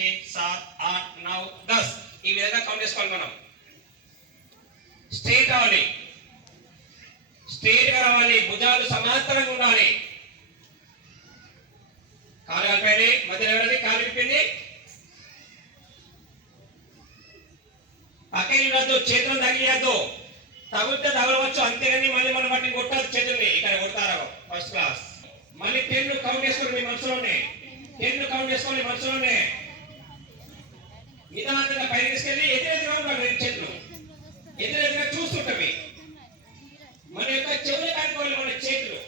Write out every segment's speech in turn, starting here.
6 7 8 9 10 ఈ విధంగా కౌంట్ చేసుకోవాలి. మనం స్ట్రైట్ రావాలి, స్ట్రైట్ గా రావాలి, భుజాలు సమాంతరంగా ఉండాలి. కాలు కలిపేది, మధ్యలో ఎవరిది కాలు విప్పింది, పక్కకి చూడద్దు, చేతులను తగిలియద్దు. తగిలితే తగలవచ్చు, అంతేగాని మళ్ళీ మనం వాటిని కొట్టదు. చేతుల్ని ఇక్కడ కొడతారు ఫస్ట్ క్లాస్. మళ్ళీ 10 కౌంట్ చేసుకోండి మీ మనసులోనే, 10 కౌంట్ చేసుకోండి మనసులోనే. నిదానంగా పైకి తీసుకెళ్ళి ఎదురెదురుగా ఉండాలి, చేతులు ఎదురెదురుగా చూస్తుంటవి. మన యొక్క చెవులు కట్టుకోవాలి, మన చేతులు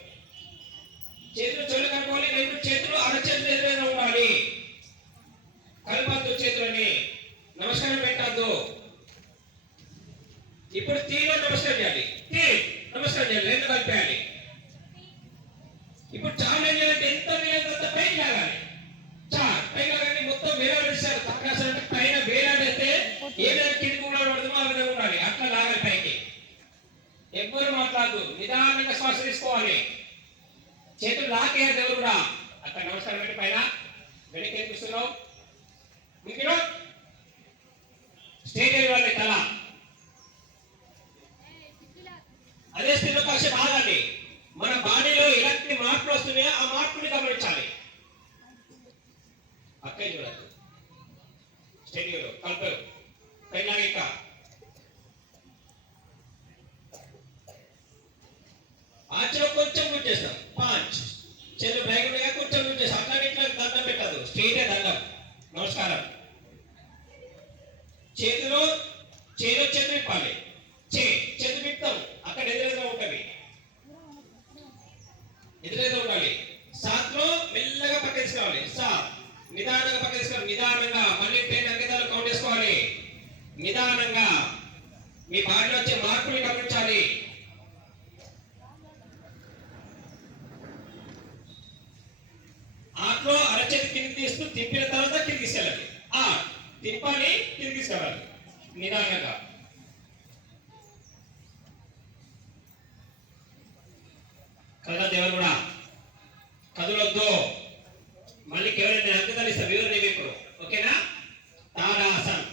చెవులు కట్టుకోవాలి. 2 చేతులు అరచేతులు ఎదురుగా ఉండాలి. కలపద్దు చేతులని, నమస్కారం పెట్టద్దు. ఇప్పుడు తీలో నమస్కారం చేయాలి, నమస్కారం చేయాలి, 2 కలిపేయాలి. ఇప్పుడు చాలా ఏం చేయాలంటే ఎంత వేలంత పైకి లాగాలి. పైకి లాగాలి, మొత్తం వేలాడేస్తారు. తక్కువ పైన వేలాడేస్తే ఏ విధంగా కిందికి కూడా పడుతుందో ఆ విధంగా ఉండాలి. అట్లా లాగాలి పైకి. ఎవ్వరు మాట్లాడదు, నిదానంగా శ్వాస తీసుకోవాలి. చేతులు లాకేయాలి. ఎవరు కూడా అక్కడ నమస్కారం పెట్టి పైన వెనక్కి ఎక్కిస్తున్నావు. ఇంకో స్టేట్ అయ్యి తల అదే స్థితిలో కాసేపు ఆగాలి. మన బాడీలో ఎలాంటి మార్పులు వస్తున్నాయో ఆ మార్పుని గమనించాలి. అక్కడే చూడద్దు, స్టేడియోలో కలుపు పైన ఇంకా ఆచరణ కొంచెం యూజ్ చేస్తాం. 5 చేతులు బ్యాగ్ కొంచెం యూజ్ చేస్తాం. అట్లా ఇట్లా దండం పెట్టదు, స్ట్రైటే దండం, నమస్కారం. చేతులు చేతులు విప్పాలి, చేతులు విప్తాం. అక్కడ ఎదురుగా ఉంటుంది, ఎదురుగా ఉండాలి. సాత్లో మెల్లగా పక్క తీసుకోవాలి. నిదానంగా పక్క తీసుకోవాలి. నిదానంగా మళ్ళీ 10 అంకెతాలు కౌంట్ చేసుకోవాలి. నిదానంగా మీ బాడీలో వచ్చే మార్పుని గమనించాలి. ఆటలో అరచేతి కింది తీస్తూ తిప్పిన తర్వాత కింది తీసుకెళ్ళాలి. తిప్పాలి, కింది తీసుకెళ్ళాలి నిదానంగా. కదలద్దు, ఎవరు కూడా కదలొద్దు. మళ్ళీ కేవలం నేను అంకెతాలు ఇస్తాను, వివరణ ఇప్పుడు. ఓకేనా? తాడాసన్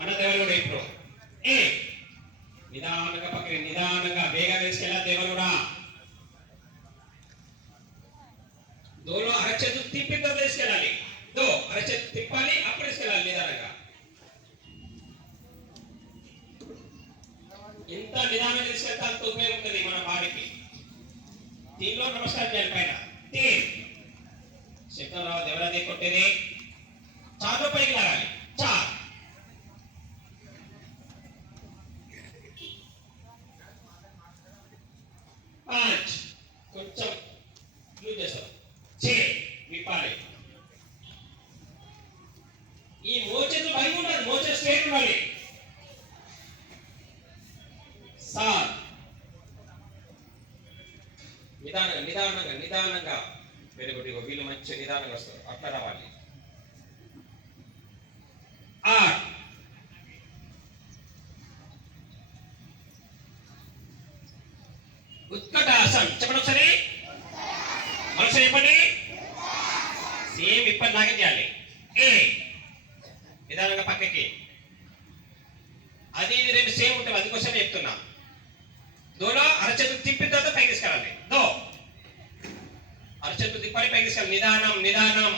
అన్నది ఎవరు కూడా ఇప్పుడు. నిదానంగా పక్కన, నిదానంగా వేగా తీసుకెళ్ళద్దు ఎవరు కూడా. దోలో అరచేతు తిప్పి తీసుకెళ్ళాలి. అరచేతు తిప్పాలి, అప్పుడు తీసుకెళ్ళాలి నిదానంగా. ఎంత నిదానంగా తీసుకెళ్తే అంత ఉపయోగం ఉంటుంది మన బాడీకి. దీనిలో నమస్కారం చేయాలి పైన. శబ్దం రావద్దు, ఎవరైతే కొట్టేది చాలు పైకి లాగాలి. 5 కొంచెం యూజ్ చేస్తాం. విప్పాలి. ఈ మోచేతులు పైకి ఉండాలి, మోచేతులు స్ట్రైట్ ఉండాలి. నిదానంగా వెలుగుడి వీళ్ళు మంచి నిదానంగా వస్తారు. అట్లా రావాలి. 8 ఉత్కటాసన్. చెప్పండి ఒకసారి, మనసు చెప్పండి. సేమ్ ఇప్పటి లాగా చేయాలి. నిదానంగా పక్కకి. అది ఇది 2 సేమ్ ఉంటుంది, అది కోసం చెప్తున్నా. దోలో అరచేతులు తిప్పిన తర్వాత పైకి తీసుకెళ్ళాలి. అరచేతులు తిప్పాలి, పైకి తీసుకెళ్ళాలి. నిదానం.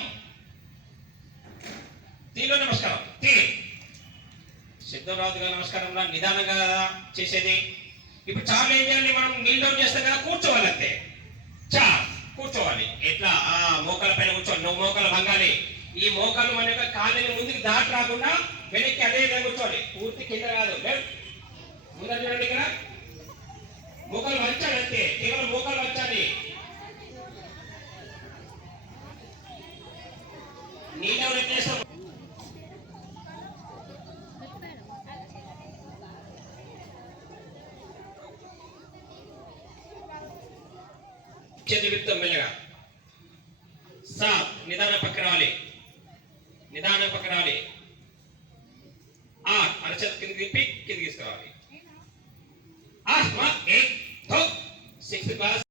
తీలో నమస్కారం. శబ్దం రాదుగా నమస్కారం, నిదానంగా చేసేది. ఇప్పుడు చాలా ఏం చేయాలి, మనం నీల్ డౌన్ చేస్తాం కదా, కూర్చోవాలి అంతే. కూర్చోవాలి. ఎట్లా? మోకాల పైన కూర్చోవాలి. నువ్వు మోకాలు వంగాలి. ఈ మోకాలు మన యొక్క కాళ్ళని ముందుకు దాటి రాకుండా వెనక్కి అదే విధంగా కూర్చోవాలి. పూర్తి కింద కాదు, ముందర చూడండి. ఇక్కడ మోకాలు వంచాలి అంతే, కేవలం మోకాలు వంచాలి. నీళ్ళు ఎవరు చేస్తాం? చేతి విత్తం మెల్లగా. నిదాన పక్క రావాలి, అరచేతి కింద తిప్పి కింద తీసుకురావాలి. 6th class